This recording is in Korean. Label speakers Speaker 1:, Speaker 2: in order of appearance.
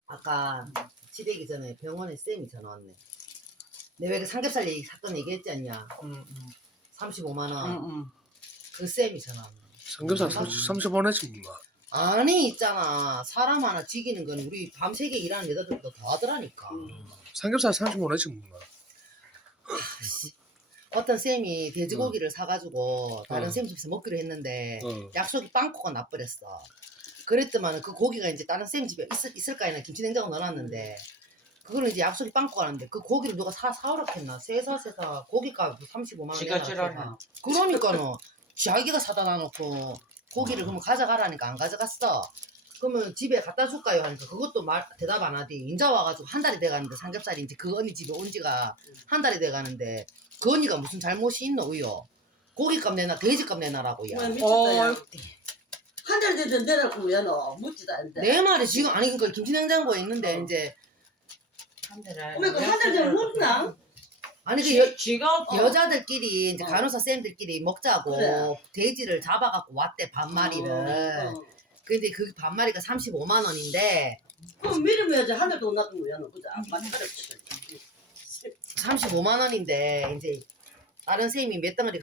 Speaker 1: 아까 집에 오기 전에 병원에 쌤이 전화 왔네. 내가 왜 그 삼겹살 사건 얘기했지 않냐? 35만 원. 그 쌤이 전화 왔네.
Speaker 2: 삼겹살 30원에 뭐.
Speaker 1: 아니 있잖아. 사람 하나 죽이는 건 우리 밤새게 일하는 여자들도 다 하더라니까.
Speaker 2: 삼겹살 30원에 뭐.
Speaker 1: 어떤 쌤이 돼지고기를 사가지고 다른
Speaker 2: 어.
Speaker 1: 쌤 집에서 먹기로 했는데
Speaker 2: 어.
Speaker 1: 약속이 빵꾸가 나버렸어. 그랬더만 그 고기가 이제 다른 쌤 집에 있을까 했나 김치냉장고 넣어놨는데 그거는 이제 약속이 빵꾸가 났는데 그 고기를 누가 사오라 했나? 세사 고기값 35만 원.
Speaker 3: 지가 지랄해.
Speaker 1: 그러니까는 자기가 사다 놔놓고 고기를 그러면 가져가라니까 안 가져갔어. 그러면 집에 갖다 줄까요? 하니까 그것도 대답 안 하디. 인자 와가지고 한 달이 돼가는데 삼겹살이 이제 그 언니 집에 온 지가 한 달이 돼가는데 그 언니가 무슨 잘못이 있노요? 고기값 내놔, 돼지값 내놔라고요.
Speaker 4: 미쳤다. 한 달 되던 내라고 왜 너? 묻지도 않는데.
Speaker 1: 내 말이 지금 아니 그러니까 김치냉장고에 있는데 이제
Speaker 3: 한 달에.
Speaker 4: 왜 그 한 달 전에 묻나?
Speaker 1: 아니 그
Speaker 3: 지가
Speaker 1: 여자들끼리 이제 간호사 쌤들끼리 먹자고
Speaker 4: 그래.
Speaker 1: 돼지를 잡아갖고 왔대 반마리를. 근데 그 반마리가 35만 원인데
Speaker 4: 그럼 미리면 한 달도 못 놔둔 거야 너. 그죠? 많이 가렸지.
Speaker 1: 35만 원인데 이제 다른 쌤이 몇 덩어리